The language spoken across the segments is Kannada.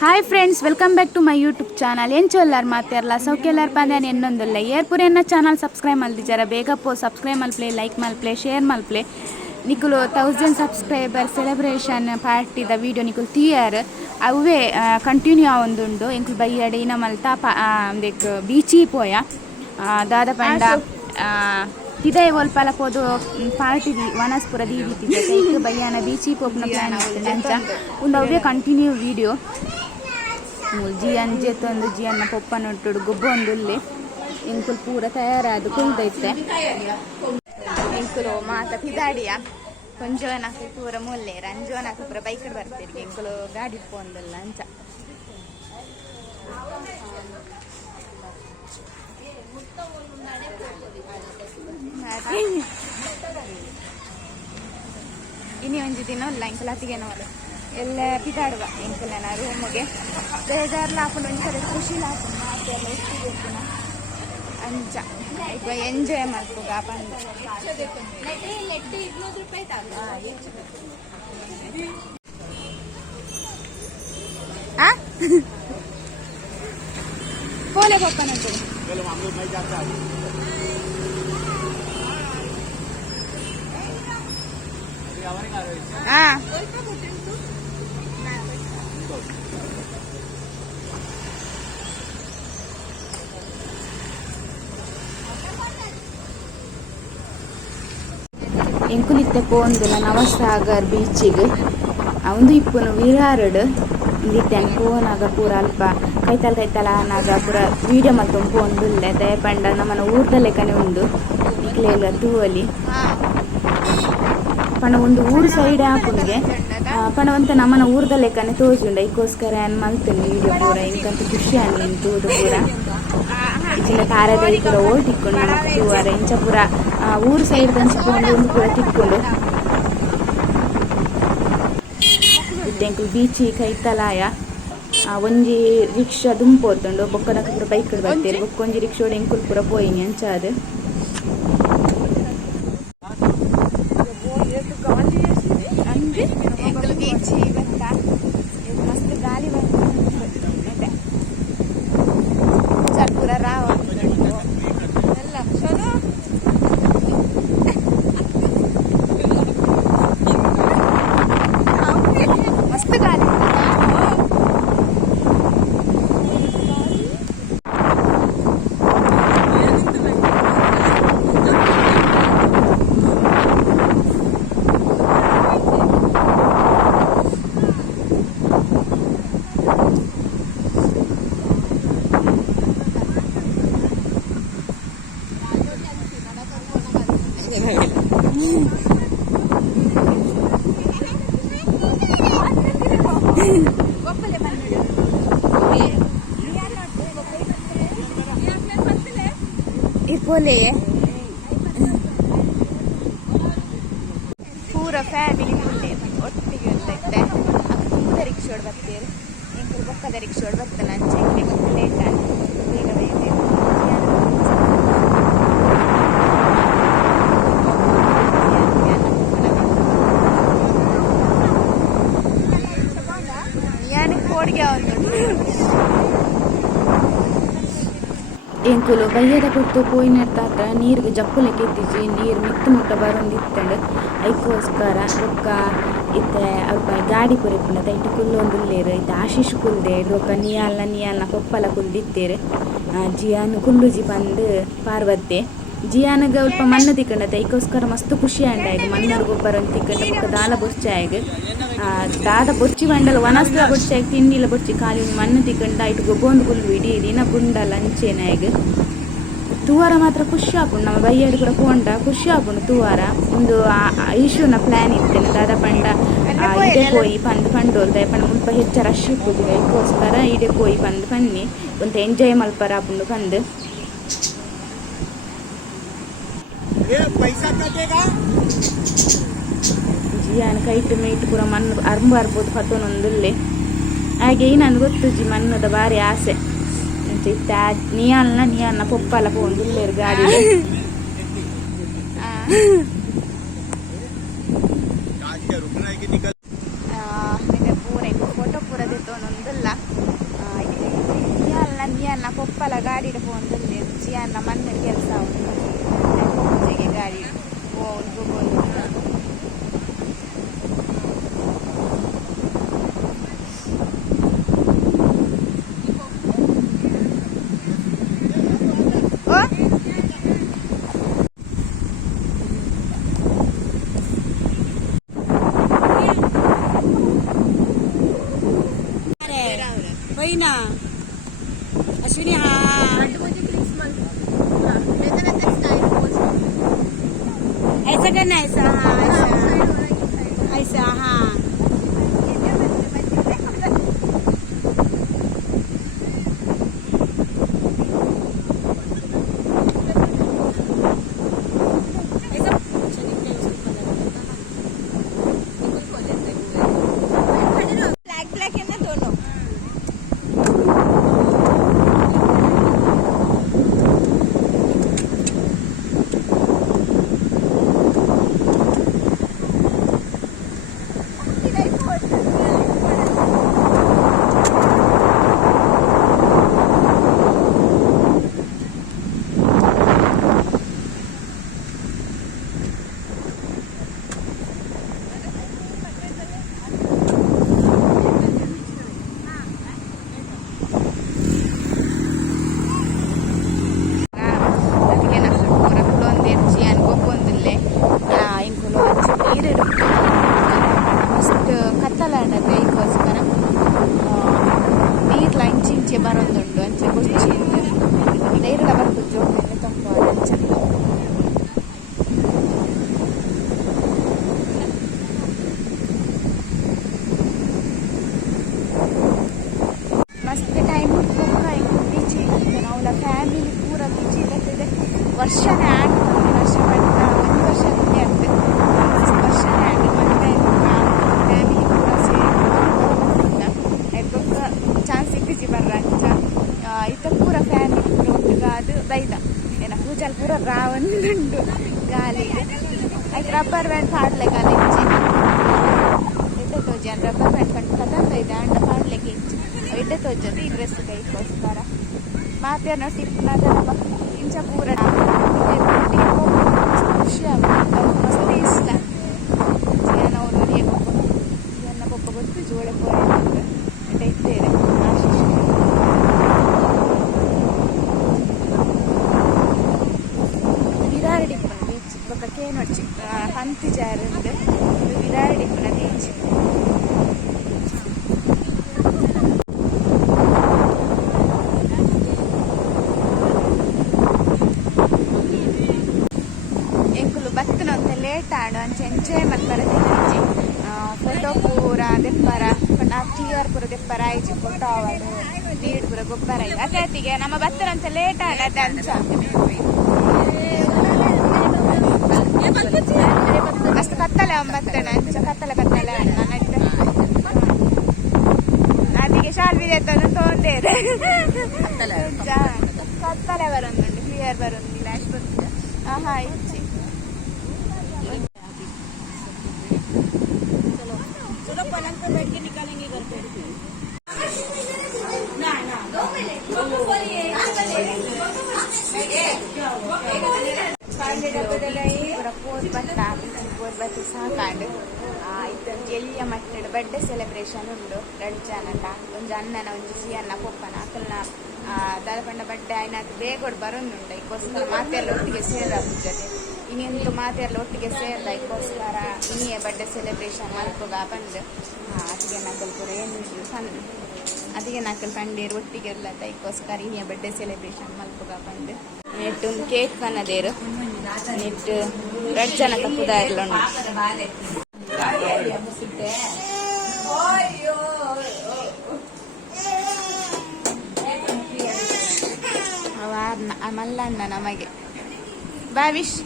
Hi friends, welcome back to my YouTube channel. ಏನು ಚೊಲ್ಲಾರು ಮಾತಾರಲ್ಲ ಸೌಖ್ಯಲ್ಲಾರು ಪಾಂದ್ಯಾನ ಎನ್ನೊಂದಿಲ್ಲ ಏರ್ಪುರ ಎನ್ನ ಚಾನಲ್ ಸಬ್ಸ್ಕ್ರೈಬ್ ಮಲ್ದಿಜಾರ ಬೇಗ ಪೋ ಸಬ್ಸ್ಕ್ರೈಬ್ ಮಲ್ಪ್ಲೆ, ಲೈಕ್ ಮಲ್ಪ್ಲೆ, ಶೇರ್ ಮಲ್ಪ್ಲೆ. ನಿಕುಲು 1000 ಸಬ್ಸ್ಕ್ರೈಬರ್ ಸೆಲೆಬ್ರೇಷನ್ ಪಾರ್ಟಿದ ವೀಡಿಯೋ ನಿಕುಲು ತೀಯಾರು ಅವೇ ಕಂಟಿನ್ಯೂ ಆವೊಂದುಂಡು. ಎಂಕುಲು ಬೈಯಡೆ ಇನ ಮಲ್ತ ಅಂದೆಕ್ ಬೀಚಿ ಪೋಯ ದಾದ ಪಂಡ ತಿದೈ ಒಲ್ಪಲ ಪೋದು ಪಾರ್ಟಿ ವನಸ್ಪುರ ದೀದಿತ್ತಿದ್ದೆ ಕೈಕ್ ಬಯ್ಯಾನ ಬೀಚಿ ಪೋಪ್ನ ಪ್ಲಾನ್ ಇತ್ತು ಅಂಚ ಒಂದು ಅವೇ ಕಂಟಿನ್ಯೂ ವೀಡಿಯೋ. ಜಿಯನ್ ಜೆತ್ತೊಂದು ಜಿಯನ್ನ ಪೊಪ್ಪನೊಟ್ಟುಡು ಗೊಬ್ಬೊಂದುಲ್ಲೆ ಎಂಕುಲು ಪೂರ ತಯಾರಾದು ಕುಲ್ದೈತೆ. ಎಂಕುಲು ಮಾತ ಪಿದಾಡಿಯ ಕೊಂಜೋನಕ್ಕೆ ಪೂರ ಮುಲ್ಲೇರು ಅಂಜೋನಕ್ಕೆ ಪೂರ ಬೈಕಡ್ ಬರ್ತೀರಿ ಎಂಕುಲು ಗಾಡಿ ಪೋಂದಲ್ಲ ಅಂಚ. ಇನಿ ಒಂಜಿ ದಿನ ಇಲ್ಲ ಎಂಕುಲು ಅತಿಗೆನ ಒಲೆ ಎಲ್ಲ ಪಿದಾಡುವ ಎಂಕುಲನ ರೂಮ್ಗೆ ಬೇಜಾರ್ಲ ಹಾಕೊಂಡು ಒಂದ್ಸಲ ಖುಷಿ ಹಾಕೊಂಡು ಮಾತೆಲ್ಲ ಒಟ್ಟಿಗೆ ಅಂಚ ಈಗ ಎಂಜಾಯ್ ಮಾಡ್ಕೋಗ ಬಂದು ಪೋಲೆ ಪಪ್ಪನಂತ ಎಂಕುಲಿತ್ತೆ ಪೋಂದುಲ ನವಸಾಗರ್ ಬೀಚಿಗೆ ಅವಂದು ಇಪ್ಪುನು ವಿರಾರ್ಡ್ ಇಂದಿತ್ತೇನೆ ಪೋನಾಗ ಪೂರ ಅಲ್ಪ ಕೈತಲ ಆನಾಗ ಪೂರ ವೀಡಿಯೋ ಮತ್ತು ಪೋಂದುಲ್ಲೆ ದಯಪಂಡ ನಮ್ಮನ ಊರ್ದ ಲೆಕ್ಕನೆ ಉಂಡು ನಿಕ್ಲೆಲ್ಲ ತೂವಲಿ ಪಂಡ ಒಂದು ಊರು ಸೈಡ್ ಹಾಕುನಿಗೆ ಪಂಡ ಒಂತ ನಮ್ಮನ ಊರ್ದ ಲೆಕ್ಕನೆ ತೋಜುಂಡ ಇದಕ್ಕೋಸ್ಕರ ಏನು ಮಲ್ತೇನೆ ವೀಡಿಯೋ ಪೂರ ಇಂಕಂತ ಖುಷಿ ಅನ್ನಿ ತೂದು ಪೂರ ಇಚ್ಚಿನ ತಾರದಲ್ಲಿ ಪೂರ ಓಟಿಕ್ಕೊಂಡು ನಮಗೆ ತೂವಾರ ಇಂಚ ಪೂರ ಊರು ಸೈಡ್ ದಂಚ್ಕೊಂಡು ಒಂದು ಪೂರ ತಿಕ್ಕೊಂಡು ಎಂಕುಲು ಬೀಚಿ ಕೈತಲಾಯ ಒಂಜಿ ರಿಕ್ಷಾ ದುಂಪೋತುಂಡು ಬೊಕ್ಕನಕ ಪೂರ ಬೈಕ್ ಬರ್ತೀರಿ ಬೊಕ್ಕೊಂಜಿ ರಿಕ್ಷೋಡು ಎಂಕುಲು ಪೂರ ಪೋಯಿನಿ ಅಂಚಾದು. ಎಂಕುಲು ಬೀಚಿ ಬತ್ತ ಮಸ್ತ್ ಗಾಳಿ ಬಂದ ಪೂರ ರಾವ ಎಲ್ಲ ಚಲೋ ಮಸ್ತ್ ಗಾಳಿ ಪೋಲೆ ಪೂರ ಫ್ಯಾಮಿಲಿ ಫುಲ್ಲೆ ಒಟ್ಟಿಗೆ ಇರ್ತೈತೆ ತುಂಬ ರಿಕ್ಷೋಡ್ ಬರ್ತೀರಿ ಎಂಕುಲು ಬೊಕ್ಕದ ರಿಕ್ಷೋಡ್ ಬರ್ತಾನೆ ಅಂಚೆ ಮತ್ತೆ ಲೇಟ್ ಆಗಿ ಬೇಗ ಬೇಗ ಕೋಡಿಗೆ ಎಂಕುಲು ಬಯ್ಯದ ಕೊಟ್ಟು ಪೋಯಿನರ್ತಾತ ನೀರಿಗೆ ಜಪ್ಪುಲೆಕ್ಕೆ ಎತ್ತಿಜಿ ನೀರು ಮಿತ್ತು ಮುಟ್ಟ ಬರೊಂದಿತ್ತಂಡು ಅದಕ್ಕೋಸ್ಕರ ರೊಕ್ಕ ಇತ್ತೆ ಅಲ್ಪ ಗಾಡಿ ಪುರೆಪ್ಪುಂಡ ತೈಟ್ ಕುಲ್ಲೊಂದುಲ್ಲೇರು ಇತ್ತೆ ಆಶೀಶ್ ಕುಲ್ದೆ ರೊಕ್ಕ ನಿಯಾಲ್ನ ಕೊಪ್ಪಲ ಕುಲ್ದಿತ್ತೇರು ಜಿಯಾನ್ ಕುಲ್ಲುಜಿ ಬಂದು ಪಾರ್ವತ್ತೆ ಜಿಯಾನಗ ಅಲ್ಪ ಮಣ್ಣು ತಿಕ್ಕಂಡತ್ತೆ ಅದಕ್ಕೋಸ್ಕರ ಮಸ್ತ್ ಖುಷಿ ಅಂಡ ಈಗ ಮಣ್ಣರು ಗೊಬ್ಬರ ತಿಕ್ಕಂಡ ಬೊಕ್ಕ ದಾಲ ಬೊರ್ಚಾಯಿಗೆ ದಾದ ಬೊರ್ಚಿ ಬಂಡಲ ವನಸ್ಲ ಬೊರ್ಚಾಯಿಗೆ ತಿಂಡಿಲ ಬೊರ್ಚಿ ಖಾಲಿ ಮಣ್ಣು ತಿಕ್ಕಂಡ ಇಟ್ಟು ಗೊಬ್ಬೊಂದು ಕುಲ್ಲು ಇಡೀ ದಿನ ಬುಂಡಲ ಅಂಚೆನಾಯಿಗೆ ತೂವಾರ ಮಾತ್ರ ಖುಷಿ ಆಪುಂಡು ನಮ್ಮ ಬೈಯಡಿ ಕೂಡ ಪೋಂಡ ಖುಷಿ ಆಪುಂಡು ತೂವಾರ ಒಂದು ಐಶುನ ಪ್ಲ್ಯಾನ್ ಇತ್ತೇನೆ ದಾದ ಪಂಡ ಇಡೆ ಪೋಯಿ ಪಂದು ಪಂಡೋಲ್ ದಯ ಪಂಡ ಮುಲ್ಪ ಹೆಚ್ಚು ರಶ್ ಇಪ್ಪುದಿಲ್ಲ ಇದಕ್ಕೋಸ್ಕರ ಇಡೆ ಪೋಯಿ ಪಂದು ಪನ್ನಿ ಒಂದು ಎಂಜಾಯ್ ಮಲ್ಪರ ಆಪುಂಡು ಪಂದು ಜಿಯಾನ ಕೈಟು ಮೇಯ್ಟು ಪೂರ ಮಣ್ಣು ಅರ್ಂಬು ಅರ್ಬೋದು ಪತ್ತೊಂದುಲ್ಲೆ ಹಾಗೆ ನಾನು ಗೊತ್ತು ಜಿ ಮಣ್ಣದ ಭಾರಿ ಆಸೆ ಇತ್ತ ನಿಯಾಲ್ನ ಪೊಪ್ಪಲ ಪೋಂದುಲ್ಲೇರು ಗಾಡಿ ನಮ್ಮ ಮನೆ ಕೆಲಸ ಉಂಟು ಗಾಡಿ ಹೋಗ್ಬೋದು. ना अश्विनी हाँ ऐसा करना ऐसा हाँ ऐसा हाँ ಬರೋದುಂಡು ಅಂಚೆ ಗೊಚ್ಚಿಂದು ಧೈರ್ಯ ಬರ್ಬೋದು ಜೋಡಿಯಲ್ಲಿ ತಂಪು ಅಂಚ ಮಸ್ತ್ ಟೈಮ್ ಬಿಜಿ ನಾವು ಫ್ಯಾಮಿಲಿ ಪೂರ ಬಿಜಿ ಇರ್ತದೆ. ವರ್ಷನೇ ಆಗ್ತದೆ, ವರ್ಷ ಬಟ್ಟ 1 ವರ್ಷ ಆಗ್ತದೆ, ವರ್ಷನೇ ಆಗಿ ಮತ್ತೆ ಫ್ಯಾಮಿಲಿ ಪೂರ ಸೇರಿ ಚಾನ್ಸ್ ಸಿಕ್ಕಿಸಿ ಬರ್ರಂಚ ಇತ್ತ ಪೂರ ಫ್ಯಾಮಿಲಿ ಪೂರ ಒಟ್ಟಿಗೆ ಅದು ಬೈದ ಏನ ಪೂಜಲ್ ಪೂರ ರಾವಣುಂಡು ಗಾಲಿ ಆಯ್ತು ರಬ್ಬರ್ ಬ್ಯಾಂಡ್ ಪಾಡ್ಲೆಗೆ ಅಲ್ಲಿ ಇಚ್ಚಿ ಎಡ್ಡೆ ತೋಜಿ ಅಂದ್ರೆ ರಬ್ಬರ್ ಬ್ಯಾಂಡ್ ಪಟ್ಟು ಕದಂತ ಇದೆ ಅಂಡ ಪಾಡ್ಲೆಗೆ ಇಚ್ಚಿ ಎಡ್ಡೆ ತೋಜದು ಈ ಡ್ರೆಸ್ ಕೈಗೋಸ್ಕರ ಮಾತೇನೋ ಟಿಪ್ನದೆಲ್ಲ ಇಂಚ ಪೂರ ಖುಷಿ ಆಗುತ್ತೆ, ಮಸ್ತ್ ಇಷ್ಟ ನಾವು ನೋಡಿ ನನ್ನ ಪಪ್ಪ ಗೊತ್ತು ಜೋಳ ಪೋಯ ಇದ್ದೇವೆ. ವಿರಾರ್ ಡಿಪ್ಪನ ಬೀಚ್ ಬೊಕ್ಕ ಕೇನೊಚ್ಚಿ ಹಂತಿ ಜಾರುಂಡು ವಿರಾರ್ ಡಿಪ್ಪನ ಬೀಚ್. ಎಂಕುಲು ಬತ್ತನಂತ ಲೇಟ್ ಆಡು ಅಂಚೆ ಎಂಜಾಯ್ ಮಲ್ಪರೆ ತಿಂಚಿ ಫೋಟೋ ಪೂರ ದೆಪ್ಪರ ಟೀವರ್ ಪೂರ ದೆಪ್ಪರ ಆಯ್ಚಿ ಫೋಟೋ ಅವರು ಬೀಡ್ ಪೂರ ಗೊಬ್ಬರ ಆಯ್ತು ಅತ್ಯಾತಿಗೆ ನಮ್ಮ ಬತ್ತನಂತ ಲೇಟ್ ಆಡತ್ತೆ ಅಂಚ ಮಸ್ತ್ ಕತ್ತಲೆ ಬತ್ತಣ ಅಂಚ ಕತ್ತಲೆ ಅದಕ್ಕೆ ಶಾಲ್ವಿದೆ ತಂದು ತೋಂದೇರೆ ಕತ್ತಲೆ ಬರೋದುಂಡು ಕ್ಲಿಯರ್ ಬರೋದಿಲ್ಲ ಅಷ್ಟು ಗೊತ್ತಿಲ್ಲ. ಆಹಾ ಇಚ್ಚಿ ಪೋರ್ಬತ್ತಿ ಸಾಕಾಂಡು ಇತ್ತೊಂದು ಎಲ್ಲಿಯ ಮಟ್ಟದ ಬರ್ಡೇ ಸೆಲೆಬ್ರೇಷನ್ ಉಂಡು 2 ಜನದ ಒಂದು ಅಣ್ಣನ ಒಂದು ಸಿಯನ್ನ ಪೊಪ್ಪನ ಅಕ್ಕಲ್ನ ದಾದಪಂಡ ಬರ್ಡೇ ಆಯ್ನಾಗ ಬೇಗ ಬರೋದುಂಡು ಇದಕ್ಕೋಸ್ಕರ ಮಾತೆಲ್ಲ ಒಟ್ಟಿಗೆ ಸೇರೋದು ಜೊತೆ ಇನ್ನೆಂದು ಮಾತೆಲ್ಲ ಒಟ್ಟಿಗೆ ಸೇರ್ದ ಇದಕ್ಕೋಸ್ಕರ ಇನ್ನಿಯೇ ಬರ್ಡೇ ಸೆಲೆಬ್ರೇಷನ್ ಮಲ್ಪೋಗ ಬಂದು ಅದಕ್ಕೆ ನಾಲ್ಕು ಪೂರ ಏನು ಸಣ್ಣ ಅದಕ್ಕೆ ನಾಲ್ಕು ಕಂಡೀರು ಒಟ್ಟಿಗೆ ಇರ್ಲತ್ತ ಇದಕ್ಕೋಸ್ಕರ ಇನ್ನಿಯೇ ಬರ್ಡೇ ಸೆಲೆಬ್ರೇಷನ್ ಮಲ್ಪೋಗ ಬಂದು ನೆಟ್ಟು ಒಂದು ಕೇಕ್ ಕನ್ನದೇರು ನೆಟ್ಟು 2 ಜನ ತಪ್ಪುದ ಇರ್ಲುಂಡು ಮಲ್ಲಣ್ಣ ನಮಗೆ ಭಾವಿಶ್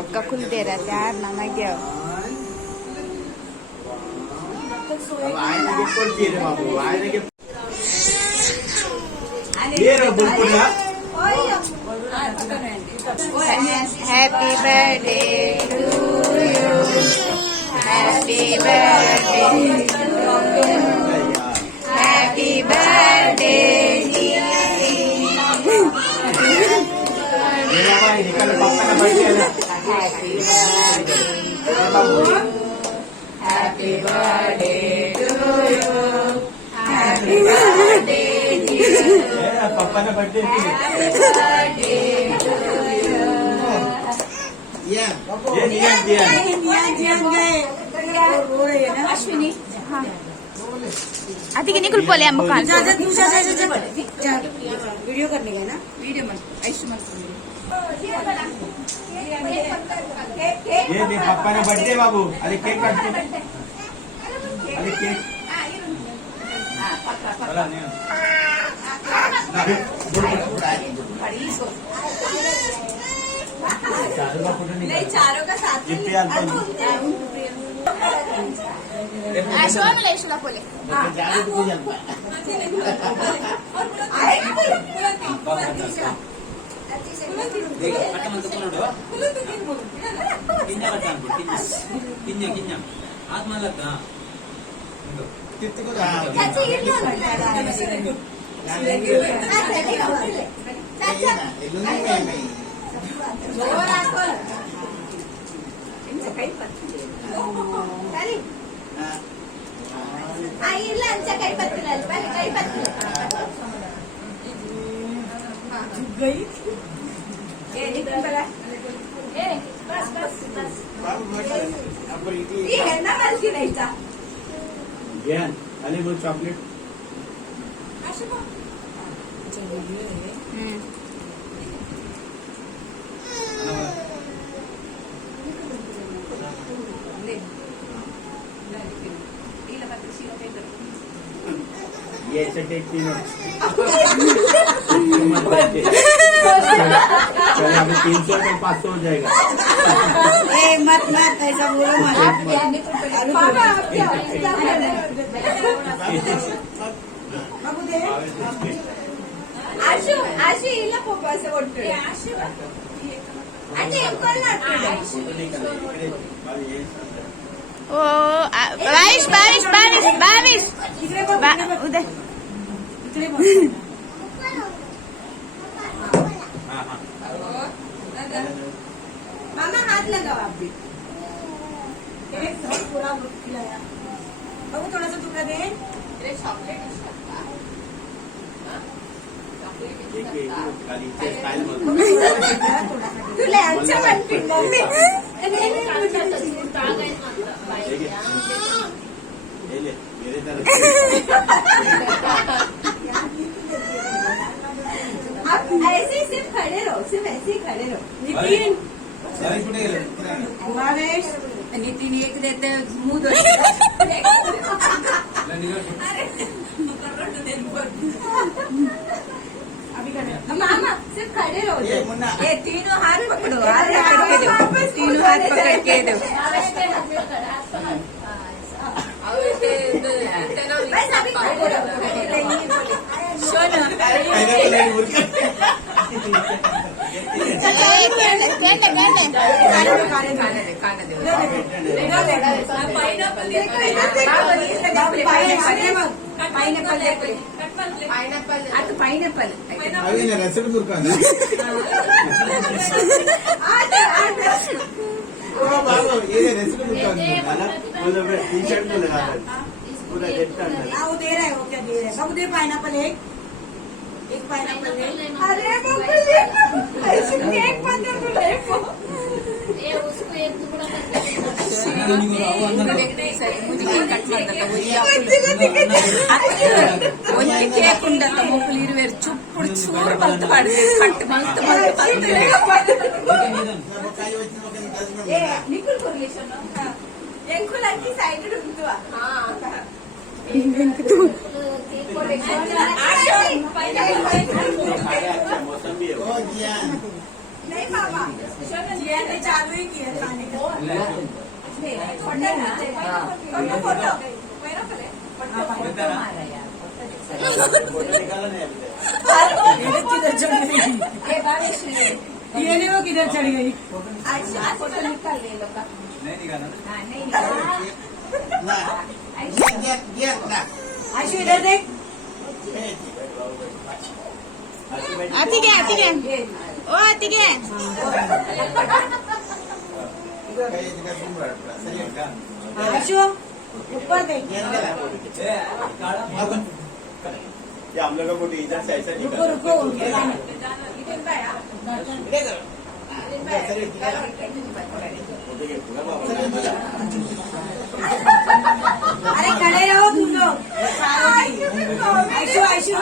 ಅಕ್ಕ ಕುಲ್ದೇರತ್ತೆ ಯಾರು ನಮಗೆ Happy birthday to you. Happy birthday to you. Happy birthday, dear. Happy birthday to you. Happy birthday, dear. पप्पा ना birthday Happy birthday to you. Ashwini आती की निकल पोले हम काल वीडियो करने का ना वीडियो मत ऐसे मत ये दे पप्पा ना बर्थडे बाबू अरे केक काटते अरे केक चला नहीं चारों का साथ आशवा मिला इशला पोले ज्ञान अरे वो चॉकलेट ये ऐसे टेक तीनों चलो अभी 300 में 500 हो जाएगा मत मत ऐसा बोलो मत आशु आशु इला पोपा से बोलते हैं आशु అంటే ఏం కొన్నాడు ओ बारिश बारिश बारिश बारिश उधर मामा हाथ लगाओ आप भी थोड़ा खिलाया बाबू थोड़ा सा टुकड़ा दे तुला आमच्या मनपीठ मम्मी मेरे तरफ आप ऐसे ही सिर्फ खड़े रहो सिर्फ ऐसे ही खड़े रहो नितीन भावेश नितीन एक देते मुंह दो मामा सिर्फ खड़े रहो ये तीनों हाथ पकड़ो हाथ पकड़ के दो तीनों हाथ पकड़ के दो बस अभी खड़े रहो पाइनएप्पल अभी ना रेसिपी दुकान बाबू ये रेसिपी दुकान मतलब टी शर्ट में लगा पूरा डेटा वो दे रहा है वो क्या दे रहा है बाबू दे पाइनएप्पल एक पाइनएप्पल दे अरे बाबू ऐसे एक बंदे को देखो ये उसको एक टुकड़ा ಒಂದು ಕೇಕ್ ಉಂಡತ್ತ ಮೊಕ್ಕಲು ಇರುವೇರು ಚುಪ್ಪುಡು ಚೂರು ಬಲ್ತು ಪಾಡಿದೆ ಕಟ್ಟು ಮಲ್ತು ಮಲ್ತು ಬಲ್ತಿದೆ ए निकुल को रिलेशन एंकुल की साइड ढूंढवा हां नहीं बाबा जिया ने चालू ही किया खाने का फोटो ना फोटो मेरा पहले फोटो मारा यार किधर चढ़ गई ए बारिश ये नहीं वो किधर चढ़ गई अच्छा फोटो निकाल ले लो का नहीं निकाला नहीं निकाला आशु इधर देख ಅತಿಗೆ ಅತಿಗೆ ಓ ಅತಿಗೆ हम लोगों को इधर से ऐसा नहीं अरे खड़े रहो तुम लोग आयशु आयशु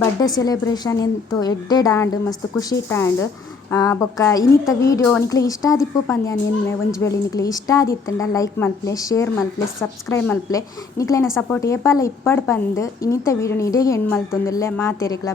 ಬರ್ಡೇ ಸೆಲೆಬ್ರೇಷನ್ ಎಂತು ಎಡ್ಡೆ ಡಾಂಡ್ ಮಸ್ತ್ ಖುಷಿ ಟಾಂಡ್ ಬೊಕ್ಕ ಇನ್ನಿತ್ತ ವೀಡಿಯೋ ನಿಕ್ಲೆ ಇಷ್ಟ ಆದಿಪ್ಪು ಪಂದ್ಯಾನ ಎನ್ನೆ ಒಂಜಿ ವೇಳೆ ನಿಕ್ಲೆ ಇಷ್ಟ ಆದಿತ್ತಂಡ ಲೈಕ್ ಮಲ್ಪ್ಲೆ ಶೇರ್ ಮಲ್ಪ್ಲೆ ಸಬ್ಸ್ಕ್ರೈಬ್ ಮಲ್ಪ್ಲೆ ನಿಕ್ಲೆನ ಸಪೋರ್ಟ್ ಏಪಲ ಇಪ್ಪಡ್ ಪಂದ್ ಇನ್ನಿತ್ತ ವೀಡಿಯೋನ ಇಡೆಗೆ ಹೆಣ್ಣು ಮಲ್ತೊಂದುಲ್ಲೆ ಮಾತೆರೆಗ್ಲ.